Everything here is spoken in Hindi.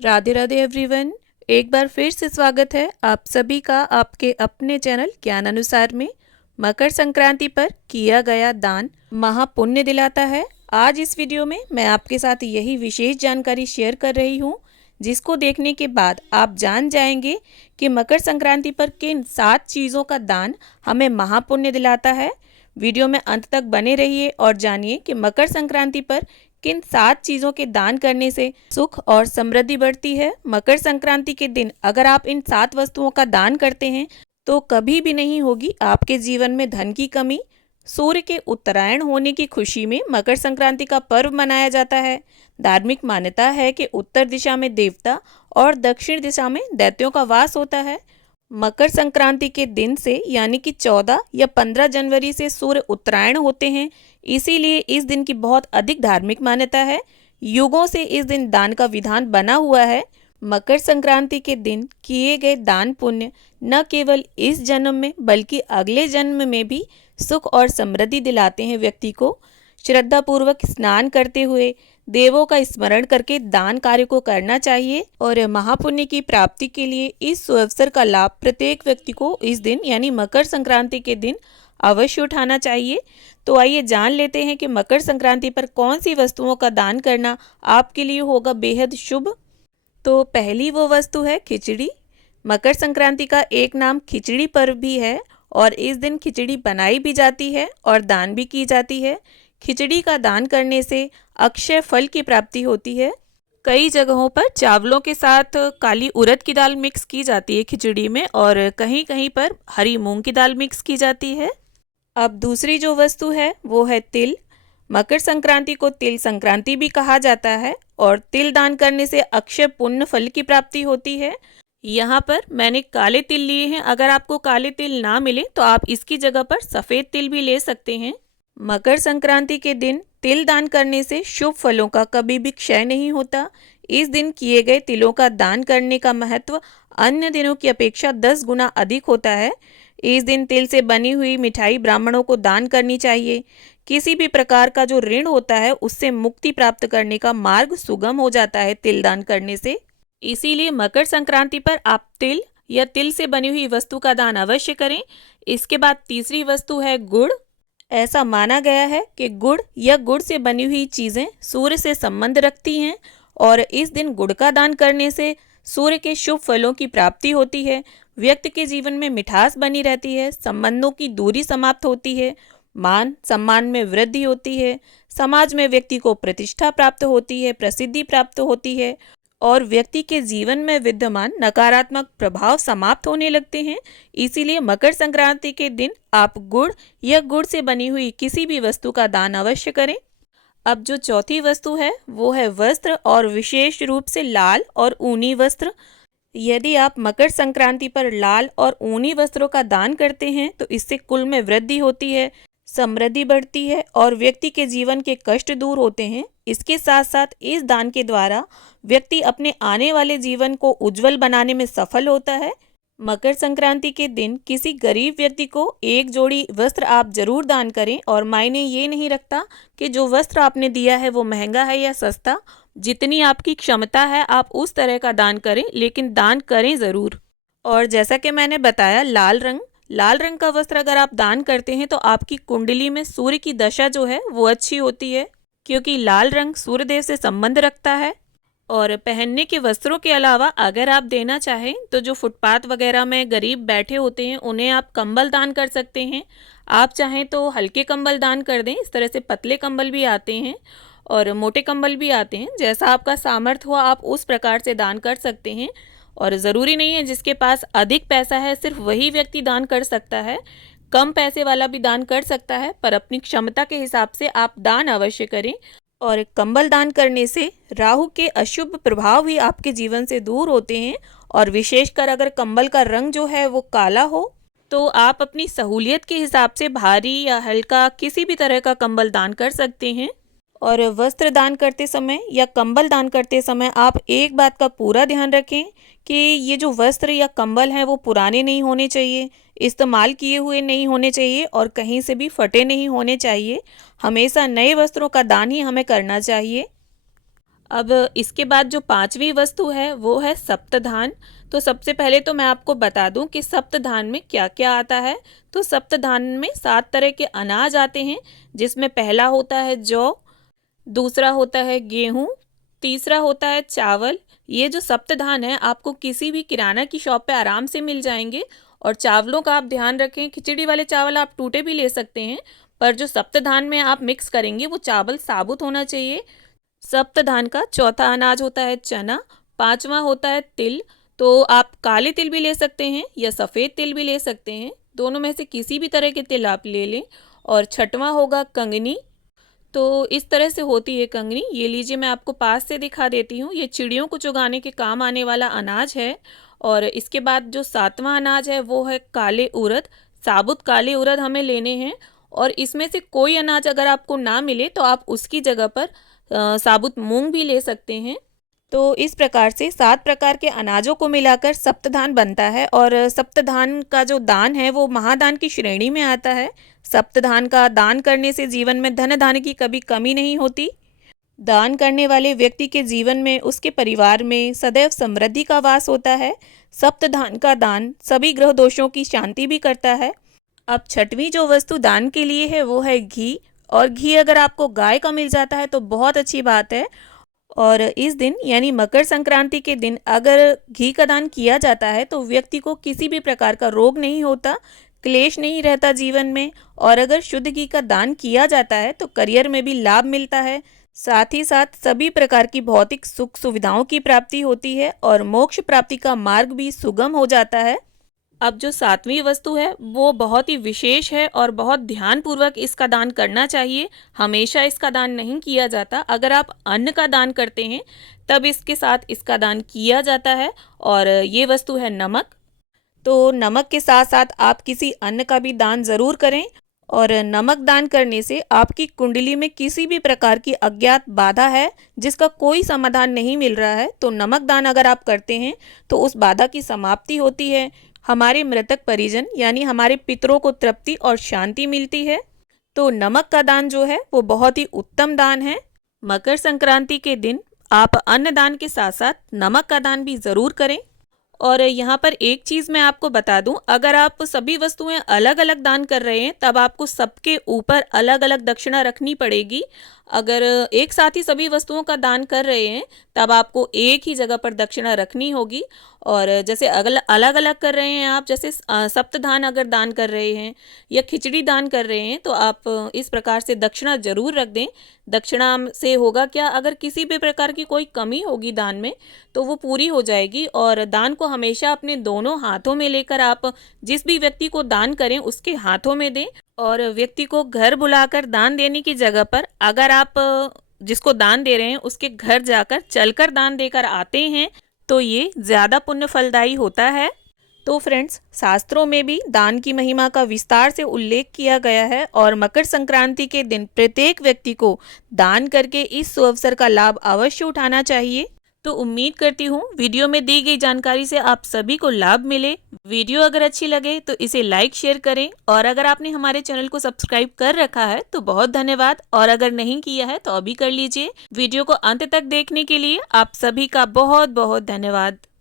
राधे राधे एवरीवन। एक बार फिर से स्वागत है आप सभी का आपके अपने चैनल ज्ञान अनुसार में। मकर संक्रांति पर किया गया दान महापुण्य दिलाता है। आज इस वीडियो में मैं आपके साथ यही विशेष जानकारी शेयर कर रही हूँ, जिसको देखने के बाद आप जान जाएंगे कि मकर संक्रांति पर किन 7 चीज़ों का दान हमें महापुण्य दिलाता है। वीडियो में अंत तक बने रहिए और जानिए कि मकर संक्रांति पर किन 7 चीजों के दान करने से सुख और समृद्धि बढ़ती है। मकर संक्रांति के दिन अगर आप इन 7 वस्तुओं का दान करते हैं तो कभी भी नहीं होगी आपके जीवन में धन की कमी। सूर्य के उत्तरायण होने की खुशी में मकर संक्रांति का पर्व मनाया जाता है। धार्मिक मान्यता है कि उत्तर दिशा में देवता और दक्षिण दिशा में दैत्यों का वास होता है। मकर संक्रांति के दिन से यानी कि 14 या 15 जनवरी से सूर्य उत्तरायण होते हैं, इसीलिए इस दिन की बहुत अधिक धार्मिक मान्यता है। युगों से इस दिन दान का विधान बना हुआ है। मकर संक्रांति के दिन किए गए दान पुण्य न केवल इस जन्म में बल्कि अगले जन्म में भी सुख और समृद्धि दिलाते हैं। व्यक्ति को श्रद्धापूर्वक स्नान करते हुए देवों का स्मरण करके दान कार्य को करना चाहिए और महापुण्य की प्राप्ति के लिए इस अवसर का लाभ प्रत्येक व्यक्ति को इस दिन यानी मकर संक्रांति के दिन अवश्य उठाना चाहिए। तो आइए जान लेते हैं कि मकर संक्रांति पर कौन सी वस्तुओं का दान करना आपके लिए होगा बेहद शुभ। तो पहली वो वस्तु है खिचड़ी। मकर संक्रांति का एक नाम खिचड़ी पर्व भी है और इस दिन खिचड़ी बनाई भी जाती है और दान भी की जाती है। खिचड़ी का दान करने से अक्षय फल की प्राप्ति होती है। कई जगहों पर चावलों के साथ काली उड़द की दाल मिक्स की जाती है खिचड़ी में और कहीं कहीं पर हरी मूंग की दाल मिक्स की जाती है। अब दूसरी जो वस्तु है वो है तिल। मकर संक्रांति को तिल संक्रांति भी कहा जाता है और तिल दान करने से अक्षय पुण्य फल की प्राप्ति होती है। यहाँ पर मैंने काले तिल लिए हैं। अगर आपको काले तिल ना मिले तो आप इसकी जगह पर सफ़ेद तिल भी ले सकते हैं। मकर संक्रांति के दिन तिल दान करने से शुभ फलों का कभी भी क्षय नहीं होता। इस दिन किए गए तिलों का दान करने का महत्व अन्य दिनों की अपेक्षा 10 गुना अधिक होता है। इस दिन तिल से बनी हुई मिठाई ब्राह्मणों को दान करनी चाहिए। किसी भी प्रकार का जो ऋण होता है उससे मुक्ति प्राप्त करने का मार्ग सुगम हो जाता है तिल दान करने से। इसीलिए मकर संक्रांति पर आप तिल या तिल से बनी हुई वस्तु का दान अवश्य करें। इसके बाद तीसरी वस्तु है गुड़। ऐसा माना गया है कि गुड़ या गुड़ से बनी हुई चीज़ें सूर्य से संबंध रखती हैं और इस दिन गुड़ का दान करने से सूर्य के शुभ फलों की प्राप्ति होती है। व्यक्ति के जीवन में मिठास बनी रहती है, संबंधों की दूरी समाप्त होती है, मान सम्मान में वृद्धि होती है, समाज में व्यक्ति को प्रतिष्ठा प्राप्त होती है, प्रसिद्धि प्राप्त होती है और व्यक्ति के जीवन में विद्यमान नकारात्मक प्रभाव समाप्त होने लगते हैं। इसीलिए मकर संक्रांति के दिन आप गुड़ या गुड़ से बनी हुई किसी भी वस्तु का दान अवश्य करें। अब जो चौथी वस्तु है वो है वस्त्र और विशेष रूप से लाल और ऊनी वस्त्र। यदि आप मकर संक्रांति पर लाल और ऊनी वस्त्रों का दान करते हैं तो इससे कुल में वृद्धि होती है, समृद्धि बढ़ती है और व्यक्ति के जीवन के कष्ट दूर होते हैं। इसके साथ साथ इस दान के द्वारा व्यक्ति अपने आने वाले जीवन को उज्जवल बनाने में सफल होता है। मकर संक्रांति के दिन किसी गरीब व्यक्ति को एक जोड़ी वस्त्र आप जरूर दान करें और मायने ये नहीं रखता कि जो वस्त्र आपने दिया है वो महंगा है या सस्ता। जितनी आपकी क्षमता है आप उस तरह का दान करें, लेकिन दान करें ज़रूर। और जैसा कि मैंने बताया लाल रंग का वस्त्र अगर आप दान करते हैं तो आपकी कुंडली में सूर्य की दशा जो है वो अच्छी होती है, क्योंकि लाल रंग सूर्यदेव से संबंध रखता है। और पहनने के वस्त्रों के अलावा अगर आप देना चाहें तो जो फुटपाथ वगैरह में गरीब बैठे होते हैं उन्हें आप कंबल दान कर सकते हैं। आप चाहें तो हल्के कंबल दान कर दें। इस तरह से पतले कंबल भी आते हैं और मोटे कंबल भी आते हैं। जैसा आपका सामर्थ्य हो आप उस प्रकार से दान कर सकते हैं और ज़रूरी नहीं है जिसके पास अधिक पैसा है सिर्फ वही व्यक्ति दान कर सकता है। कम पैसे वाला भी दान कर सकता है, पर अपनी क्षमता के हिसाब से आप दान अवश्य करें। और कंबल दान करने से राहु के अशुभ प्रभाव भी आपके जीवन से दूर होते हैं और विशेषकर अगर कंबल का रंग जो है वो काला हो तो आप अपनी सहूलियत के हिसाब से भारी या हल्का किसी भी तरह का कंबल दान कर सकते हैं। और वस्त्र दान करते समय या कंबल दान करते समय आप एक बात का पूरा ध्यान रखें कि ये जो वस्त्र या कंबल हैं वो पुराने नहीं होने चाहिए, इस्तेमाल किए हुए नहीं होने चाहिए और कहीं से भी फटे नहीं होने चाहिए। हमेशा नए वस्त्रों का दान ही हमें करना चाहिए। अब इसके बाद जो पांचवी वस्तु है वो है सप्तधान। तो सबसे पहले तो मैं आपको बता दूं कि सप्तधान में क्या क्या आता है। तो सप्तधान में 7 तरह के अनाज आते हैं, जिसमें पहला होता है जौ, दूसरा होता है गेहूं, तीसरा होता है चावल। ये जो सप्तधान है आपको किसी भी किराना की शॉप पे आराम से मिल जाएंगे। और चावलों का आप ध्यान रखें, खिचड़ी वाले चावल आप टूटे भी ले सकते हैं, पर जो सप्तधान में आप मिक्स करेंगे वो चावल साबुत होना चाहिए। सप्तधान का चौथा अनाज होता है चना, पांचवा होता है तिल। तो आप काले तिल भी ले सकते हैं या सफ़ेद तिल भी ले सकते हैं, दोनों में से किसी भी तरह के तिल आप ले लें। और छठवां होगा कंगनी। तो इस तरह से होती है कंगनी, ये लीजिए मैं आपको पास से दिखा देती हूँ। ये चिड़ियों को चुगाने के काम आने वाला अनाज है। और इसके बाद जो सातवां अनाज है वो है काले उड़द। साबुत काले उड़द हमें लेने हैं। और इसमें से कोई अनाज अगर आपको ना मिले तो आप उसकी जगह पर साबुत मूंग भी ले सकते हैं। तो इस प्रकार से 7 प्रकार के अनाजों को मिलाकर सप्तधान बनता है। और सप्तधान का जो दान है वो महादान की श्रेणी में आता है। सप्तधान का दान करने से जीवन में धन धान्य की कभी कमी नहीं होती। दान करने वाले व्यक्ति के जीवन में, उसके परिवार में सदैव समृद्धि का वास होता है। सप्तधान का दान सभी ग्रह दोषों की शांति भी करता है। अब छठवीं जो वस्तु दान के लिए है वो है घी। और घी अगर आपको गाय का मिल जाता है तो बहुत अच्छी बात है। और इस दिन यानी मकर संक्रांति के दिन अगर घी का दान किया जाता है तो व्यक्ति को किसी भी प्रकार का रोग नहीं होता, क्लेश नहीं रहता जीवन में। और अगर शुद्ध घी का दान किया जाता है तो करियर में भी लाभ मिलता है। साथ ही साथ सभी प्रकार की भौतिक सुख सुविधाओं की प्राप्ति होती है और मोक्ष प्राप्ति का मार्ग भी सुगम हो जाता है। अब जो सातवीं वस्तु है वो बहुत ही विशेष है और बहुत ध्यानपूर्वक इसका दान करना चाहिए। हमेशा इसका दान नहीं किया जाता। अगर आप अन्न का दान करते हैं तब इसके साथ इसका दान किया जाता है। और ये वस्तु है नमक। तो नमक के साथ साथ आप किसी अन्न का भी दान ज़रूर करें। और नमक दान करने से आपकी कुंडली में किसी भी प्रकार की अज्ञात बाधा है जिसका कोई समाधान नहीं मिल रहा है, तो नमक दान अगर आप करते हैं तो उस बाधा की समाप्ति होती है। हमारे मृतक परिजन यानी हमारे पितरों को तृप्ति और शांति मिलती है। तो नमक का दान जो है वो बहुत ही उत्तम दान है। मकर संक्रांति के दिन आप अन्न दान के साथ साथ नमक का दान भी ज़रूर करें। और यहाँ पर एक चीज़ मैं आपको बता दूं, अगर आप सभी वस्तुएं अलग अलग दान कर रहे हैं तब आपको सबके ऊपर अलग अलग दक्षिणा रखनी पड़ेगी। अगर एक साथ ही सभी वस्तुओं का दान कर रहे हैं तब आपको एक ही जगह पर दक्षिणा रखनी होगी। और जैसे अलग अलग कर रहे हैं आप, जैसे सप्तधान अगर दान कर रहे हैं या खिचड़ी दान कर रहे हैं तो आप इस प्रकार से दक्षिणा जरूर रख दें। दक्षिणा से होगा क्या, अगर किसी भी प्रकार की कोई कमी होगी दान में तो वो पूरी हो जाएगी। और दान को हमेशा अपने दोनों हाथों में लेकर आप जिस भी व्यक्ति को दान करें उसके हाथों में दें। और व्यक्ति को घर बुलाकर दान देने की जगह पर अगर आप जिसको दान दे रहे हैं उसके घर जाकर चलकर दान देकर आते हैं तो ये ज़्यादा पुण्य फलदायी होता है। तो फ्रेंड्स, शास्त्रों में भी दान की महिमा का विस्तार से उल्लेख किया गया है और मकर संक्रांति के दिन प्रत्येक व्यक्ति को दान करके इस सुअवसर का लाभ अवश्य उठाना चाहिए। तो उम्मीद करती हूँ वीडियो में दी गई जानकारी से आप सभी को लाभ मिले। वीडियो अगर अच्छी लगे तो इसे लाइक शेयर करें। और अगर आपने हमारे चैनल को सब्सक्राइब कर रखा है तो बहुत धन्यवाद, और अगर नहीं किया है तो अभी कर लीजिए। वीडियो को अंत तक देखने के लिए आप सभी का बहुत बहुत धन्यवाद।